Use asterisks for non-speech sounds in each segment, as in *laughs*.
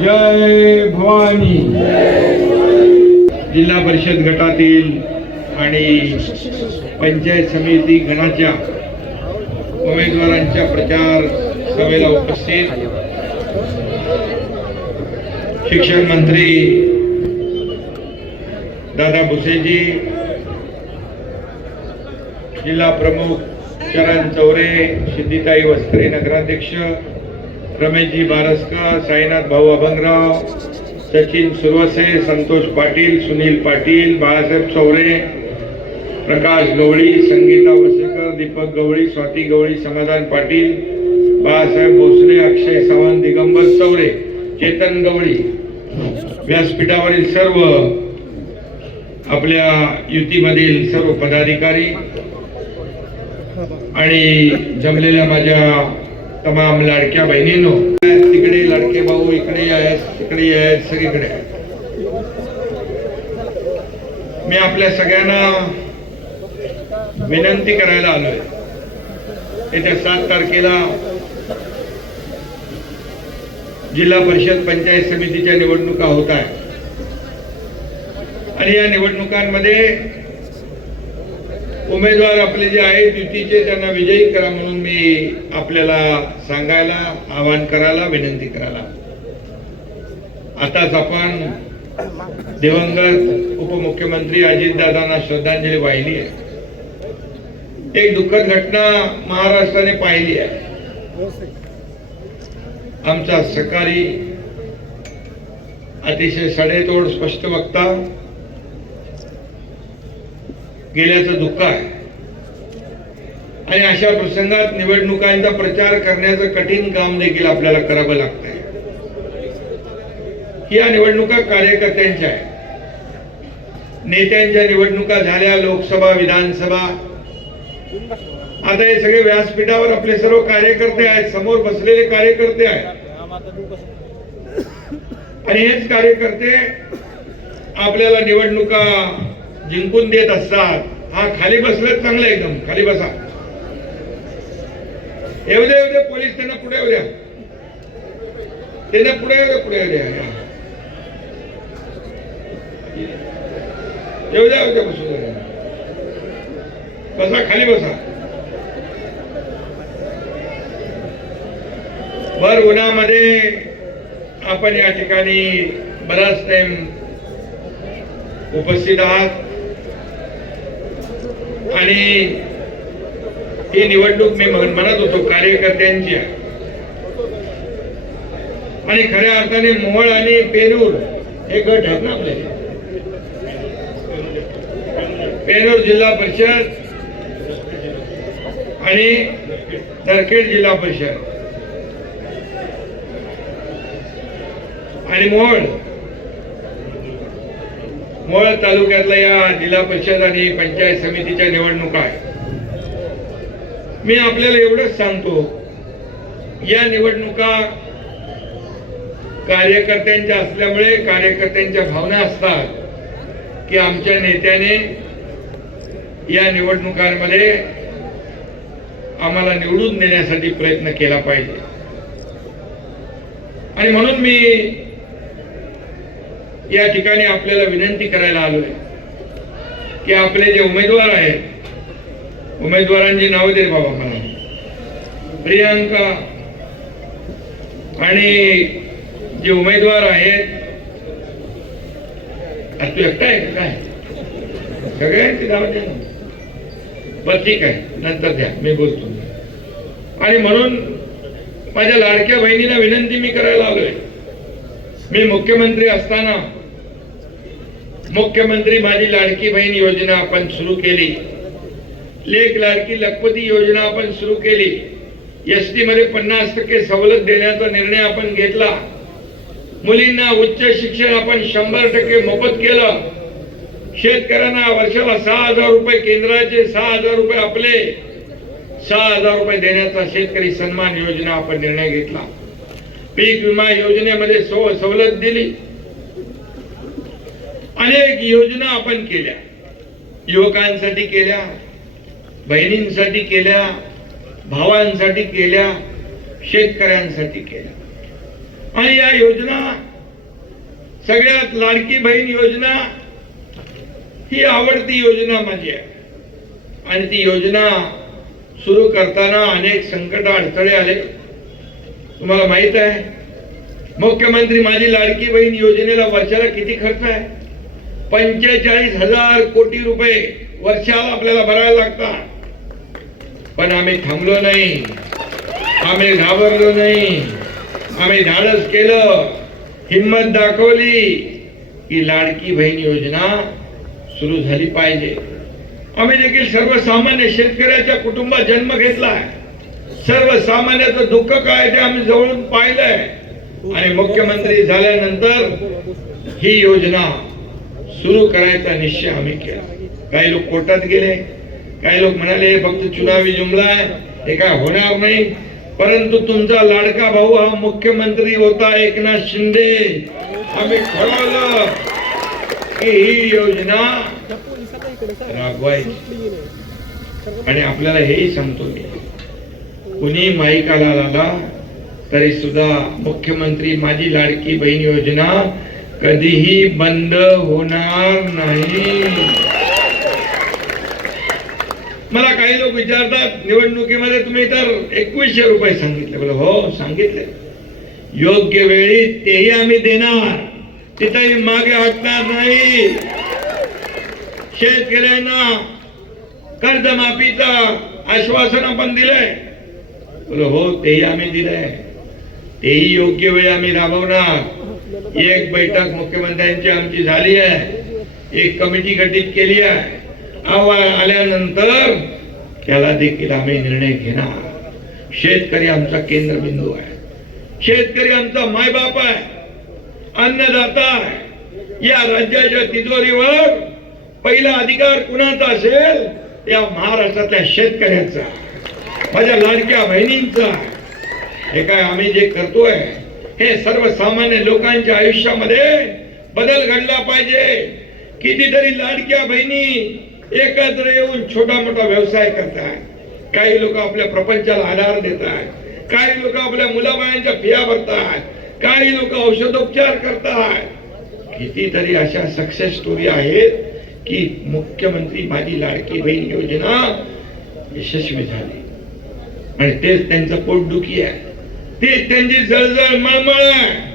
जय भवानी. जिल्हा परिषद गटातील आणि पंचायत समिती गणाच्या उमेदवारांच्या प्रचार सभेला उपस्थित शिक्षण मंत्री दादा भुसेजी जिल्हा प्रमुख चरण चौरे सिद्धिताई वस्त्रे नगराध्यक्ष रमेशजी बारसकर साईनाथ भाऊ अभंगराव सचिन सुरवसे संतोष पाटील सुनील पाटील बाळासाहेब चौरे प्रकाश गवळी संगीता वसेकर दीपक गवळी स्वाती गवळी समाधान पाटील बाळासाहेब भोसले अक्षय सावंत दिगंबर चौरे चेतन गवळी. व्यासपीठावरील सर्व आपल्या युतीमधील सर्व पदाधिकारी आणि जमलेल्या माझ्या तमाम लाडक्या बहिणीनो तिकडे लाडके भाऊ इकडे आहेत तिकडे आहेत सगळीकडे. मी आपल्या सगळ्यांना विनंती करायला आलोय. येत्या सात तारखेला जिल्हा परिषद पंचायत समितीच्या निवडणुका होत आहेत. आणि या निवडणुकांमध्ये उमेदवार आपले जे आहेत युतीचे त्यांना विजयी करा म्हणून मी आपल्याला सांगायला आवाहन करायला विनंती करायला. आताच आपण दिवंगत उपमुख्यमंत्री अजितदादांना श्रद्धांजली वाहिली आहे. एक दुःखद घटना महाराष्ट्राने पाहिली आहे. आमचा सकाळी अतिशय सडेतोड स्पष्ट वक्ता गेल्याचं दुःख आहे. आणि अशा प्रसंगात निवडणुकांचा प्रचार करण्याचं कठीण काम देखील आपल्याला करावं लागतंय. या निवडणुका कार्यकर्त्यांच्या आहेत. नेत्यांच्या निवडणुका झाल्या लोकसभा विधानसभा. आता हे सगळे व्यासपीठावर आपले सर्व कार्यकर्ते आहेत समोर बसलेले कार्यकर्ते आहेत. आणि हेच कार्यकर्ते आपल्याला निवडणुका जिंकून देत असतात. हा खाली बसलं चांगलं एकदम. खाली बसा. एवढे एवढे पोलीस त्यांना पुढे येऊ द्या त्यांना पुढे येऊ द्या पुढे येऊ द्या येऊ द्या द्या. बसू बसा खाली बसा. भर उन्हामध्ये आपण या ठिकाणी बराच टाइम उपस्थित आहात. आणि ही निवडणूक मी म्हण- म्हणत होतो कार्यकर्त्यांची आणि खऱ्या अर्थाने मोहळ आणि पेरूर हे गट आहेत ना आपले. पेरूर जिल्हा परिषद आणि नरखेड जिल्हा परिषद. आणि मोहळ मोळ तालुक्यातल्या या जिल्हा परिषद आणि पंचायत समितीच्या निवडणुका आहेत. मी आपल्याला एवढंच सांगतो या निवडणुका कार्यकर्त्यांच्या असल्यामुळे कार्यकर्त्यांच्या भावना असतात की आमच्या नेत्याने या निवडणुकांमध्ये आम्हाला निवडून देण्यासाठी प्रयत्न केला पाहिजे. आणि म्हणून मी या ठिकाणी आपल्याला विनंती करायला आलोय की आपले जे उमेदवार आहेत उमेदवारांची नावं दे बाबा मला. प्रियांका आणि जे उमेदवार आहेत तू एकटा आहे काय? सगळ्यांची नावं दे. ना बरं ठीक आहे नंतर द्या मी बोलतो. आणि म्हणून माझ्या लाडक्या बहिणीला विनंती मी करायला आलोय. मी मुख्यमंत्री असताना मुख्यमंत्री माझी लाडकी बहीण योजना आपण सुरू केली. लेख लाडकी लखपती योजना आपण सुरू केली. एस टी मध्ये पन्नास टक्के सवलत देण्याचा निर्णय आपण घेतला. मुलींना उच्च शिक्षण आपण शंभर टक्के मोफत केलं. शेतकऱ्यांना वर्षाला सहा हजार रुपये केंद्राचे सहा हजार रुपये आपले. सहा हजार रुपये देण्याचा शेतकरी सन्मान योजना आपण निर्णय घेतला. पीक विमा योजनेमध्ये सवलत दिली. अनेक योजना आपण केल्या. युवकांसाठी केल्या बहिणींसाठी केल्या भावांसाठी केल्या शेतकऱ्यांसाठी केल्या. आणि या योजना सगळ्यात लाडकी बहीण योजना ही आवडती योजना माझी आहे. आणि ती योजना सुरू करताना अनेक संकट अडथळे आले. तुम्हाला माहीत आहे मुख्यमंत्री माझी लाडकी बहीण योजनेला वर्षाला किती खर्च आहे? पंचेचाळीस हजार कोटी रुपये वर्षाला आपल्याला भरायला लागतात. पण आम्ही थांबलो नाही. आम्ही घाबरलो नाही. आम्ही धाडस केलं. हिंमत दाखवली की लाडकी बहीण योजना सुरू झाली पाहिजे. आम्ही देखील सर्वसामान्य शेतकऱ्याच्या कुटुंबात जन्म घेतलाय. सर्वसामान्याचं दुःख काय ते आम्ही जवळून पाहिलंय. आणि मुख्यमंत्री झाल्यानंतर ही योजना सुरू करायचा निश्चय आम्ही केला. काही लोक कोर्टात गेले काही लोक म्हणाले फक्त चुनावी जुमला आहे हे काय होणार नाही. परंतु तुमचा लाडका भाऊ हा मुख्यमंत्री होता एकनाथ शिंदे. आम्ही ठरवलं की ही योजना राबवायची. आणि आपल्याला हेही सांगतो मी. कुणी माईकाला आला तरी सुद्धा मुख्यमंत्री माझी लाडकी बहीण योजना कधीही बंद होणार नाही. मला काही लोक विचारतात निवडणुकीमध्ये तुम्ही तर एकवीसशे रुपये सांगितले. बोला हो सांगितले. योग्य वेळी तेही आम्ही देणार. तिथेही मागे हटणार नाही. शेतकऱ्यांना कर्जमाफीचा आश्वासन आपण दिलंय. बोलो हो तेही आम्ही दिलंय. तेही योग्य वेळी आम्ही राबवणार. एक बैठक मुख्यमंत्र्यांची आमची झाली आहे. एक कमिटी गठीत केली आहे. अहवाल आल्यानंतर त्याला देखील आम्ही निर्णय घेणार. शेतकरी आमचा केंद्रबिंदू आहे. शेतकरी आमचा मायबाप आहे. अन्नदाता आहे. या राज्याच्या तिजोरीवर पहिला अधिकार कुणाचा असेल? या महाराष्ट्रातल्या शेतकऱ्याचा माझ्या लाडक्या बहिणींचा हे काय आम्ही जे करतोय हे सर्वसामान्य लोकांच्या आयुष्यामध्ये बदल घडला पाहिजे. कितीतरी लाडक्या बहिणी एकत्र येऊन छोटा मोठा व्यवसाय करतात काही लोक आपल्या प्रपंचाला आधार देतात काही लोक आपल्या मुलाबाळांच्या फिया भरतात काही लोक औषधोपचार करतात कितीतरी अशा सक्सेस स्टोरी आहेत की मुख्यमंत्री माझी लाडकी बहीण योजना यशस्वी झाली. आणि तेच त्यांचं पोटदुखी आहे. ती त्यांची जळजळ मळमळ आहे.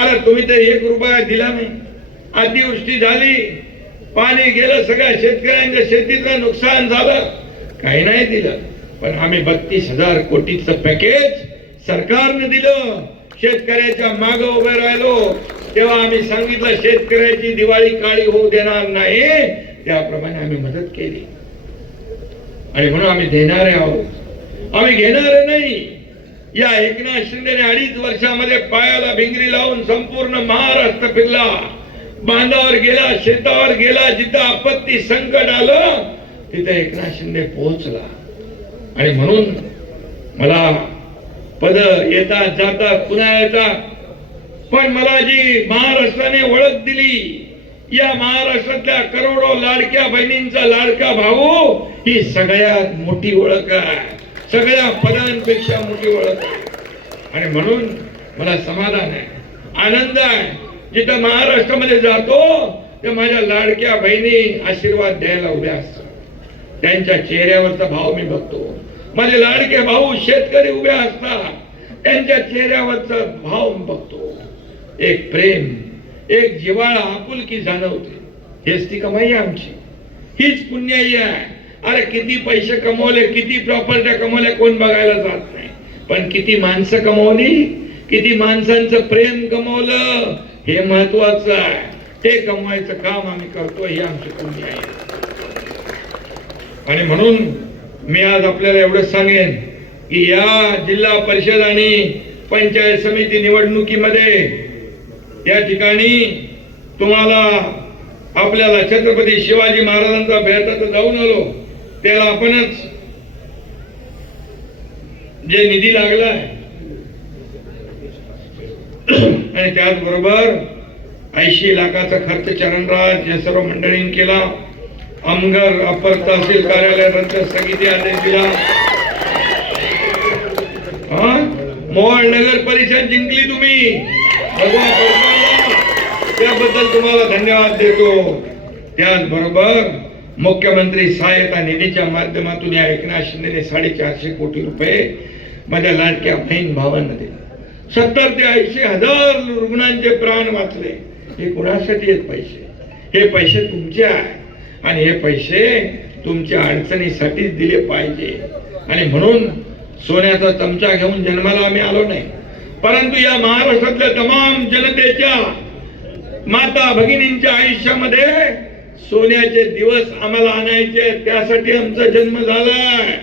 अरे तुम्ही तर एक रुपया दिला नाही. अतिवृष्टी झाली. पाणी गेलं सगळ्या शेतकऱ्यांच्या शेतीचं नुकसान झालं. काही नाही दिलं. पण आम्ही बत्तीस हजार कोटीचं पॅकेज सरकारने दिलं. शेतकऱ्याच्या माग उभे राहिलो. तेव्हा आम्ही सांगितलं शेतकऱ्याची दिवाळी काळी होऊ देणार नाही. त्याप्रमाणे आम्ही मदत केली. आणि म्हणून आम्ही देणारे आहोत. आम्ही घेणारे नाही. या एकनाथ शिंदेने अडीच वर्षामध्ये पायाला भिंगरी लावून संपूर्ण महाराष्ट्र फिरला. बांधावर गेला शेतावर गेला जिथं आपत्ती संकट आलं तिथे एकनाथ शिंदे पोहोचला. आणि म्हणून मला पद येतात जाता पुन्हा येता पण मला जी महाराष्ट्राने ओळख दिली या महाराष्ट्रातल्या करोडो लाडक्या बहिणींचा लाडका भाऊ ही सगळ्यात मोठी ओळख आहे. सगळ्या पदांपेक्षा मोठी ओळख आहे. आणि म्हणून मला समाधान आहे आनंद आहे. जिथं महाराष्ट्रामध्ये जातो ते माझ्या लाडक्या बहिणी आशीर्वाद द्यायला उभ्या असतात. त्यांच्या चेहऱ्यावरचा भाव मी बघतो. माझे लाडके भाऊ शेतकरी उभे असतात. त्यांच्या चेहऱ्यावरचा भाव मी बघतो. एक प्रेम एक जिव्हाळा आपुलकी जाणवते. हेच ती कमाई आहे आमची. हीच पुण्याई आहे. अरे किती पैसे कमवले किती प्रॉपर्ट्या कमवल्या कोण बघायला जात नाही. पण किती माणसं कमवली किती माणसांचं प्रेम कमवलं हे महत्वाचं आहे. ते कमवायचं काम आम्ही करतो हे आमची पुण्य आहे. आणि म्हणून मी आज आपल्याला एवढं सांगेन की या जिल्हा परिषद आणि पंचायत समिती निवडणुकीमध्ये या ठिकाणी तुम्हाला आपल्याला छत्रपती शिवाजी महाराजांचा भेटायचं जाऊन आलो. त्याला आपणच जे निधी लागलाय आणि त्याचबरोबर ऐंशी लाखाचा खर्च चरणराज या सर्व मंडळींनी केला. अमगर अपर तहसील कार्यालय रद्द स्थगिती आदेश दिला. हा? नगर परिषद जिंकली तुम्ही. त्याबद्दल तुम्हाला धन्यवाद देतो. त्याचबरोबर मुख्यमंत्री सहायता निधीच्या माध्यमातून या एकनाथ शिंदेने साडेचारशे कोटी रुपये माझ्या लाडक्या बहीण भावांना दिले. सत्तर ते ऐंशी हजार रुग्णांचे प्राण वाचले. हे कुणासाठी आहेत पैसे? हे पैसे तुमचे आहे. आणि हे पैसे तुमच्या अडचणीसाठीच दिले पाहिजे. आणि म्हणून सोन्याचा चमचा घेऊन जन्माला आम्ही आलो नाही. परंतु या महाराष्ट्रातल्या तमाम जनतेच्या माता भगिनींच्या आयुष्यामध्ये सोन्याचे दिवस आम्हाला आणायचे त्यासाठी आमचा जन्म झालाय.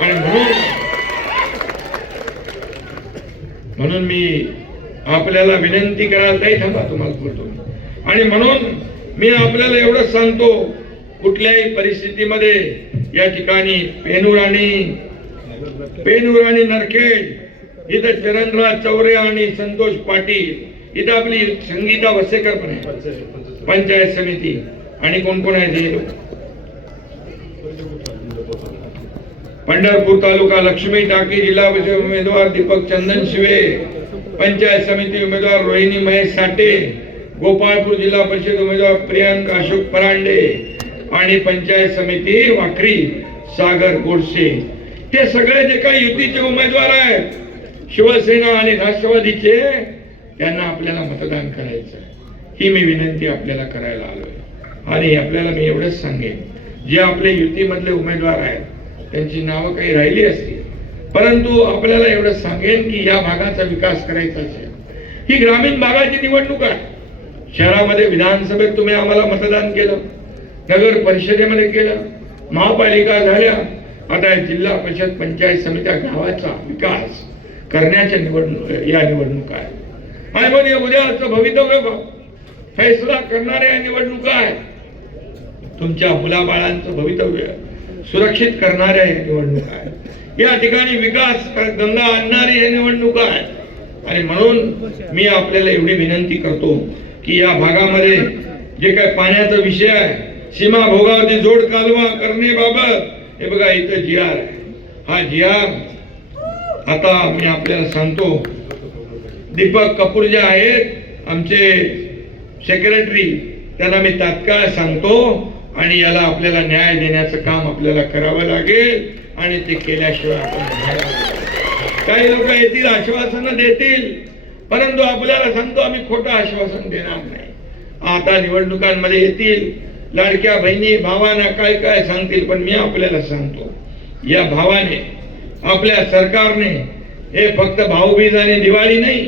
आणि म्हणून म्हणून मी आपल्याला विनंती करायला नाही थांबा तुम्हाला बोलतो. आणि म्हणून मी आपल्याला एवढंच सांगतो कुठल्याही परिस्थितीमध्ये या ठिकाणी पेनूर आणि पेनूर आणि नरखेड इथं चरणराज चौरे आणि संतोष पाटील इथं आपली संगीता वसेकर पण आहे पंचायत समिती आणि कोण कोण आहे पंढरपूर तालुका लक्ष्मी टाकी जिल्हा परिषद उमेदवार दीपक चंदन शिवे पंचायत समिती उमेदवार रोहिणी महेश साठे गोपाळपूर जिल्हा परिषद उमेदवार प्रियांक अशोक परांडे आणि पंचायत समिती वाखरी सागर गोडसे. हे सगळे जे काही युतीचे उमेदवार आहेत शिवसेना आणि राष्ट्रवादीचे त्यांना आपल्याला मतदान करायचं ही मी विनंती आपल्याला करायला आलोय. आणि आपल्याला मी एवढंच सांगेन जे आपले युतीमधले उमेदवार आहेत त्यांची नावं काही राहिली असतील परंतु आपल्याला एवढं सांगेन की या भागाचा विकास करायचा असेल. ही ग्रामीण भागाची निवडणूक आहे. शहरामध्ये विधानसभेत तुम्ही आम्हाला मतदान केलं नगर परिषदेमध्ये केलं महापालिका झाल्या. आता जिल्हा परिषद पंचायत समित्या गावाचा विकास करण्याच्या निवडणूक या निवडणुका आहेत आणि मग उद्याचं भवितव्य बघ. फैसला करणाऱ्या निवडणुका आहेत. तुमच्या मुलाबाळांचं भवितव्य सुरक्षित करणाऱ्या या निवडणुका आहेत. या ठिकाणी विकास गंगा आणणारी हे निवडणुका आहेत. आणि म्हणून मी आपल्याला एवढी विनंती करतो की या भागामध्ये जे काय पाण्याचा विषय आहे सीमा भोगावती जोड कालवा करण्याबाबत हे बघा इथं जी आर आहे. हा जी आर आता मी आपल्याला सांगतो दीपक कपूर जे आहेत आमचे सेक्रेटरी त्यांना मी तात्काळ सांगतो आणि याला आपल्याला न्याय देण्याचं काम आपल्याला करावं लागेल आणि ते केल्याशिवाय आपण काही लोक येतील आश्वासनं देतील परंतु आपल्याला सांगतो आम्ही खोटं आश्वासन देणार नाही. आता निवडणुकांमध्ये येतील लाडक्या बहिणी भावांना काय काय सांगतील पण मी आपल्याला सांगतो या भावाने आपल्या सरकारने हे फक्त भाऊबीज आणि दिवाळी नाही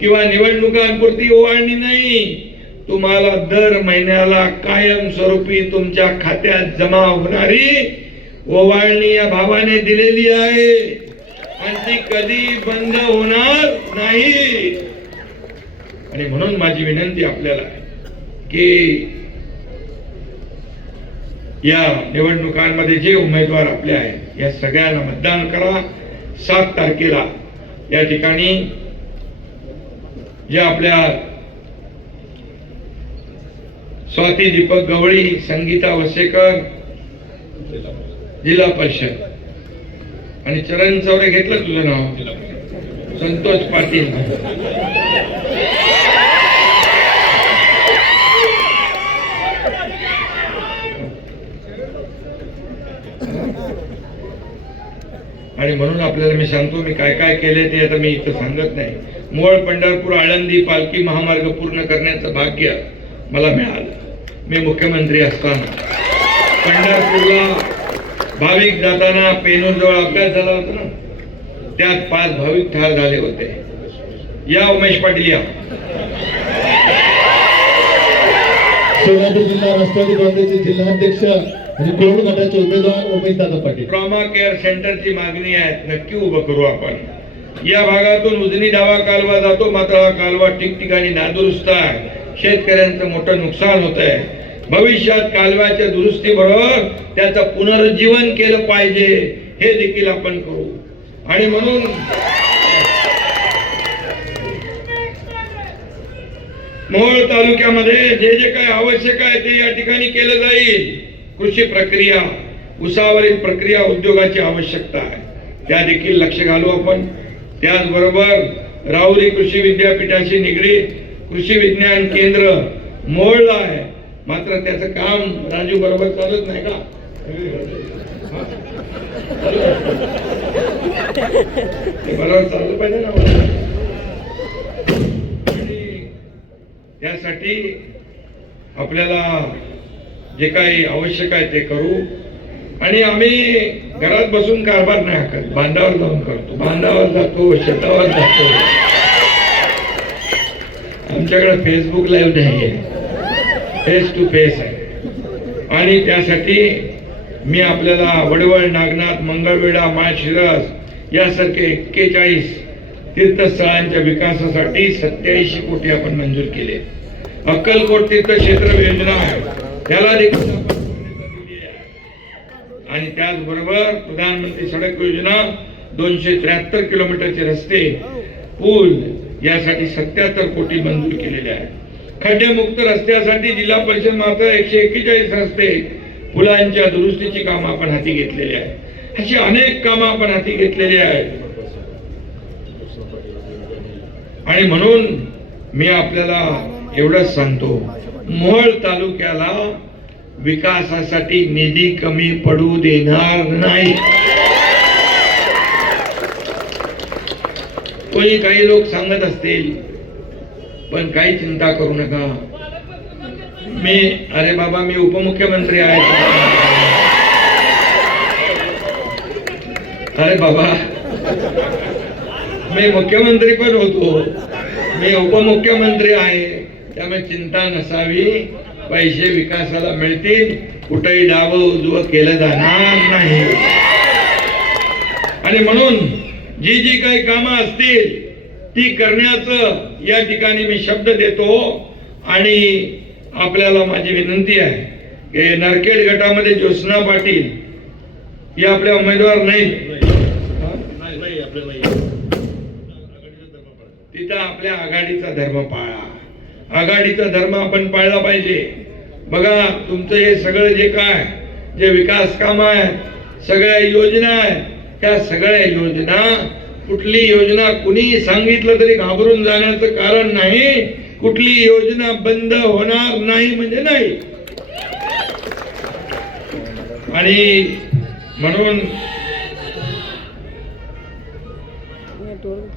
किंवा निवडणुकांपुरती ओवाळणी नाही तुम्हाला दर महिन्याला कायमस्वरूपी तुमच्या खात्यात जमा होणारी ओवाळणी या भावाने दिलेली आहे. आणि ती कधी बंद होणार नाही. आणि म्हणून माझी विनंती आपल्याला की या निवडणुकांमध्ये जे उमेदवार आपले आहेत या सगळ्यांना मतदान करा. सात तारखेला या ठिकाणी जे आपल्या स्वाती दीपक गवळी संगीता वसेकर जिल्हा परिषद. आणि चरण चौरे घेतलं तुझं नाव? संतोष पाटील. आणि म्हणून आपल्याला मी सांगतो मी काय काय केले ते आता मी इथं सांगत नाही. मोळ पंढरपूर आळंदी पालखी महामार्ग पूर्ण करण्याचं भाग्य मला मिळालं. मी मुख्यमंत्री असताना. पंढरपूरला भाविक जाताना पेनूर जवळ अपघात झाला होता ना? त्यात पाच भाविक ठार झाले होते. या उमेश पाटील या. सोलापूर जिल्हा राष्ट्रवादी काँग्रेसचे जिल्हाध्यक्ष आणि कोविड गटाचे उमेदवार उमेश दादा पाटील. ट्रॉमा केअर सेंटरची मागणी आहे. नक्की उभं करू आपण. या भागातून उजनी डावा कालवा जातो मात्र हा कालवा ठिकठिकाणी नादुरुस्त आहे शेतकऱ्यांचं मोठं नुकसान होत आहे भविष्यात कालव्याच्या दुरुस्ती बरोबर त्याचं पुनरुज्जीवन केलं पाहिजे हे देखील आपण करू. आणि म्हणून मोहोळ तालुक्यामध्ये जे जे काही आवश्यक आहे ते या ठिकाणी केलं जाईल. कृषी प्रक्रिया उसावरील प्रक्रिया उद्योगाची आवश्यकता आहे. त्या देखील लक्ष घालू आपण. त्याचबरोबर राहुरी कृषी विद्यापीठाशी निगडीत कृषी विज्ञान केंद्र मोडलं आहे. मात्र त्याचं काम राजू बरोबर चालत नाही का? बरोबर चाललं पाहिजे ना त्यासाठी आपल्याला जे काही आवश्यक आहे ते करू. आणि आम्ही घरात बसून कारभार नाही हाकत बांधावर जाऊन करतो. बांधावर जातो शेतावर जातो. आमच्याकडे फेसबुक लाईव्ह नाही आहे. फेस टू फेस आहे. आणि त्यासाठी मी आपल्याला वडवळ नागनाथ मंगळवेढा माळशिरस यासारखे एक्केचाळीस तीर्थस्थळांच्या विकासासाठी सत्याऐंशी कोटी आपण मंजूर केले. अक्कलकोट तीर्थक्षेत्र योजना आहे. त्याला देखील आणि त्याचबरोबर प्रधानमंत्री सडक योजना दोनशे त्र्याहत्तर किलोमीटरचे रस्ते पूल यासाठी सत्याहत्तर कोटी मंजूर केलेले आहेत. खड्डेमुक्त रस्त्यासाठी जिल्हा परिषद मात्र एकशे एक्केचाळीस रस्ते पुलांच्या दुरुस्तीची कामं आपण हाती घेतलेली आहेत. अशी अनेक कामं आपण हाती घेतलेली आहेत. आणि म्हणून मी आपल्याला एवढंच सांगतो मोहोळ तालुक्याला विकासासाठी निधी कमी पडू देणार नाही. कोणी काही लोक सांगत असतील पण काही चिंता करू नका. मी अरे बाबा मी उपमुख्यमंत्री आहे. अरे बाबा मी मुख्यमंत्री पण होतो. मी उपमुख्यमंत्री आहे. त्यामुळे चिंता नसावी. पैसे विकासाला मिळतील. कुठेही डावं उजवं केलं जाणार नाही. आणि म्हणून जी जी काही कामं असतील ती करण्याचं या ठिकाणी मी शब्द देतो आणि आपल्याला माझी विनंती आहे की नरखेड गटामध्ये ज्योत्स्ना पाटील या आपल्या उमेदवार नाही. तिथं आपल्या आघाडीचा धर्म पाळा. आघाडीचा धर्म आपण पाळला पाहिजे. बघा तुमचं हे सगळं जे काय जे विकास काम आहे सगळ्या योजना आहेत त्या सगळ्या योजना कुठली योजना कुणी सांगितलं तरी घाबरून जाण्याचं कारण नाही. कुठली योजना बंद होणार नाही म्हणजे नाही. आणि म्हणून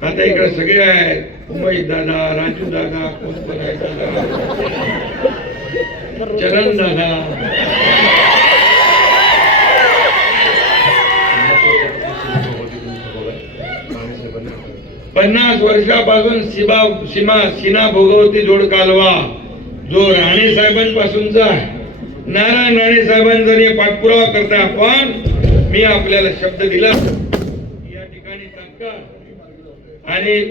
आता इकडे सगळे आहेत. उमेश दादा राजू दादा कोण पण आहे दादा? चरण दादा. पन्नास वर्षापासून सीमा सीमा सीना भोगवती जोड कालवा जो राणे साहेबांपासूनचा नारायण राणे साहेबांचा पाठपुरावा करताय आपण मी आपल्याला शब्द दिला. या ठिकाणी सांगता. आणि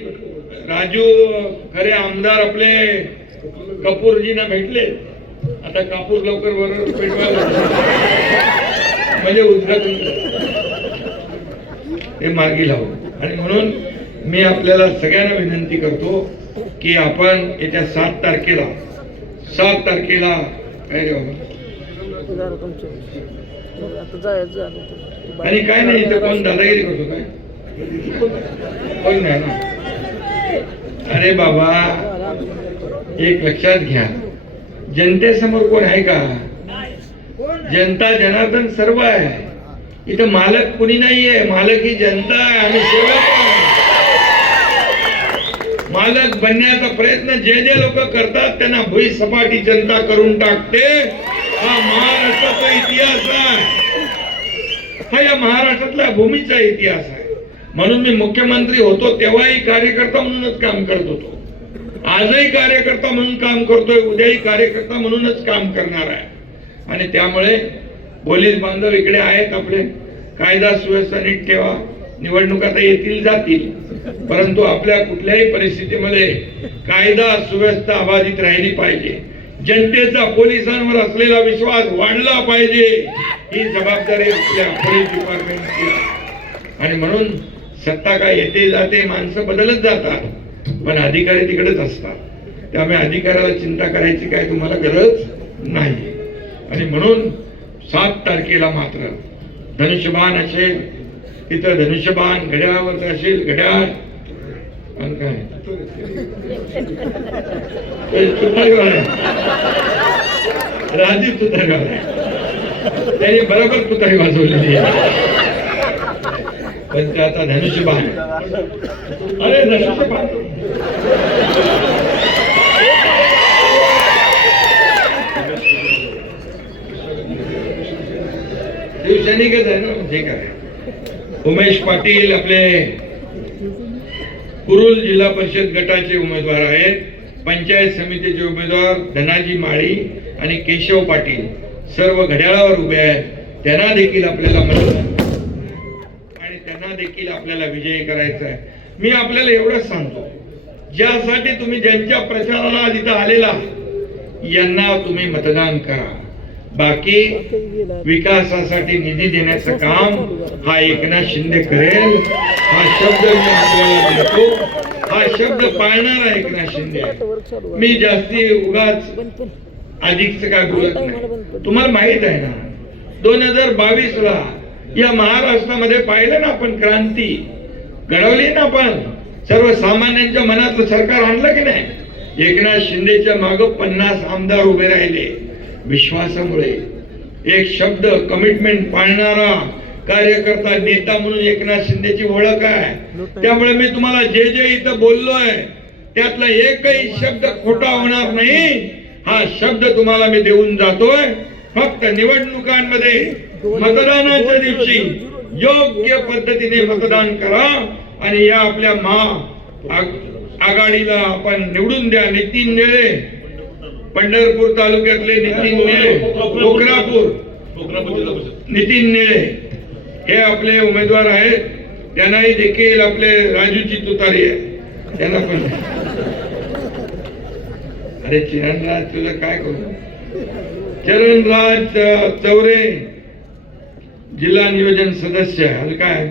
राजू खरे आमदार आपले कपूरजींना भेटले. आता कापूर लवकर बरोबर पेटवायला म्हणजे उद्घाटन. ते मार्गी लावू. आणि म्हणून मी आपल्याला सगळ्यांना विनंती करतो की आपण येत्या सात तारखेला सात तारखेला काय रे बाबा? आणि काय नाही इथं कोण दादागिरी करतो काय? कोण नाही ना? अरे बाबा एक लक्षात घ्या. जनतेसमोर कोण आहे का? जनता जनार्दन सर्व आहे. इथं मालक कुणी नाहीये. मालक ही जनता आहे आणि सेवक मालक बनण्याचा प्रयत्न जे जे लोक करतात त्यांना भुई सपाटी जनता करून टाकते. हा महाराष्ट्राचा इतिहास आहे. हा या महाराष्ट्रातल्या भूमीचा इतिहास आहे. म्हणून मी मुख्यमंत्री होतो तेव्हाही कार्यकर्ता म्हणूनच काम करत होतो. आजही कार्यकर्ता म्हणून काम करतोय उद्याही कार्यकर्ता म्हणूनच काम करणार आहे. आणि त्यामुळे पोलीस बांधव इकडे आहेत आपले. कायदा सुव्यवस्था नीट ठेवा. निवडणुका तर येतील जातील. परंतु आपल्या कुठल्याही परिस्थितीमध्ये कायदा सुव्यवस्था अबाधित राहिली पाहिजे. जनतेचा पोलिसांवर असलेला विश्वास वाढला पाहिजे. ही जबाबदारी आपल्या पोलीस डिपार्टमेंटची आहे. आणि म्हणून सत्ता काय येते जाते माणसं बदलत जातात पण अधिकारी तिकडेच असतात. त्यामुळे अधिकाराला चिंता करायची काय तुम्हाला गरज नाही. आणि म्हणून सात तारखेला मात्र धनुष्यबाण असेल तिथं धनुष्यबाण घड्याळावर असेल घड्याळ. आणि काय? तो तुतारीवाला आहे. आहे. त्याने बरोबर तुतारी वाजवलेली आहे. पण ते आता धनुष्यबाण. अरे धनुष्यबाण. शिवसैनिकच आहे ना जे काय उमेश पाटील आपले कुरुल जिल्हा परिषद गटाचे उमेदवार आहेत. पंचायत समितीचे उमेदवार धनाजी माळी आणि केशव पाटील. सर्व घड्याळावर उभे आहेत. त्यांना देखील आपल्याला मतदान आणि त्यांना देखील आपल्याला विजयी करायचा आहे. मी आपल्याला एवढंच सांगतो. ज्यासाठी तुम्ही ज्यांच्या प्रचाराला तिथं आलेला यांना तुम्ही मतदान करा. बाकी विकासासाठी निधी देण्याचं काम हा एकनाथ शिंदे करेल. हा शब्द मी आपल्याला देतो. हा शब्द पाळणारा एकनाथ शिंदे मी जास्ती उगाच अधिकच काय बोलत नाही. तुम्हाला माहीत आहे ना दोन हजार बावीस ला या महाराष्ट्रामध्ये पाहिलं ना आपण क्रांती? घडवली ना आपण? सर्वसामान्यांच्या मनातलं सरकार आणलं की नाही? एकनाथ शिंदेच्या माग पन्नास आमदार उभे राहिले. विश्वासामुळे एक शब्द कमिटमेंट पाळणारा कार्यकर्ता नेता म्हणून एकनाथ शिंदेची ओळख आहे. त्यामुळे मी तुम्हाला जे जे इथं बोललोय त्यातला एकही शब्द खोटा होणार नाही. हा शब्द तुम्हाला मी देऊन जातोय. फक्त निवडणुकांमध्ये मतदानाच्या दिवशी योग्य पद्धतीने मतदान करा आणि या आपल्या महा आघाडीला आपण निवडून द्या. नितीन निळे पंढरपूर तालुक्यातले नितीन निळे कोकरापूर नितीन निळे हे आपले उमेदवार आहेत. त्यांनाही देखील आपले राजूची तुतारी आहे. त्यांना पण. अरे चिरणराज तुला काय करू? चरणराज चौरे जिल्हा नियोजन सदस्य अरे काय?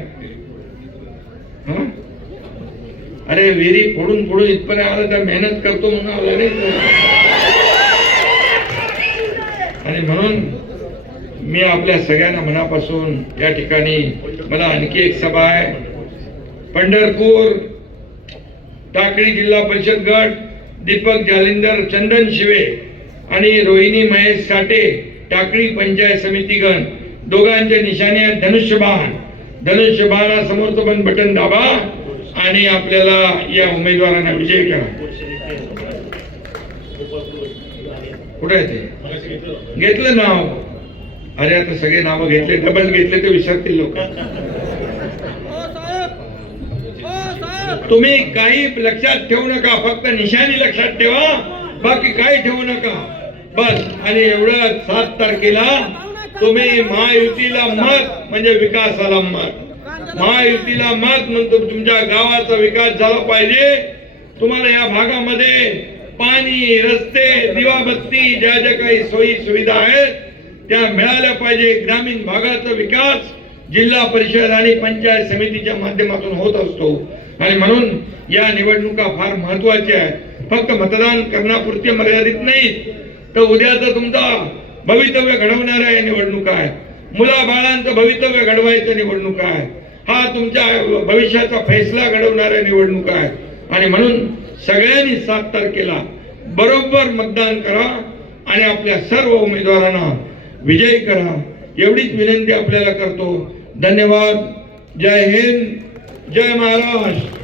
अरे विहिरी फोडून फोडून इथपर्यंत आला तर मेहनत करतो म्हणून आला नाही आणि म्हणून मी आपल्या सगळ्यांना मनापासून या ठिकाणी मला आणखी एक सभा आहे. पंढरपूर टाकळी जिल्हा परिषद गट दीपक जालिंदर चंदन शिवे आणि रोहिणी महेश साठे टाकळी पंचायत समिती गण दोघांच्या निशाणे आहेत धनुष्यबाण. तो पण बटन दाबा आणि आपल्याला या उमेदवारांना विजय करा. कुठे आहे ते? घेतलं नाव. अरे आता सगळे नाव घेतले डबल घेतले ते विसरतील लोक. *laughs* तुम्ही काही लक्षात ठेवू नका फक्त निशाणी लक्षात ठेवा. बाकी काही ठेवू नका. बस आणि एवढं सात तारखेला तुम्ही महायुतीला मत म्हणजे विकासाला मत. महायुतीला मत म्हणतो तुमच्या गावाचा विकास झाला पाहिजे. तुम्हाला या भागामध्ये पाणी रस्ते दिवाबत्ती ज्या ज्या काही सोयी सुविधा आहेत त्या मिळाल्या पाहिजे. ग्रामीण भागाचा विकास जिल्हा परिषद आणि पंचायत समितीच्या माध्यमातून होत असतो. आणि म्हणून या निवडणुका फार महत्त्वाच्या आहेत. फक्त मतदान करण्यापुरते मर्यादित नाही तर उद्याचा तुमचा भवितव्य घडवणाऱ्या या निवडणुका. आहेत मुला बाळांचं भवितव्य घडवायचं निवडणुका. आहे हा तुमच्या भविष्याचा फैसला घडवणाऱ्या निवडणुका. आहेत आणि म्हणून सगळ्यांनी सात तारखेला बरोबर मतदान करा आणि आपल्या सर्व उमेदवारांना विजयी करा. एवढीच विनंती आपल्याला करतो. धन्यवाद. जय हिंद. जय महाराष्ट्र.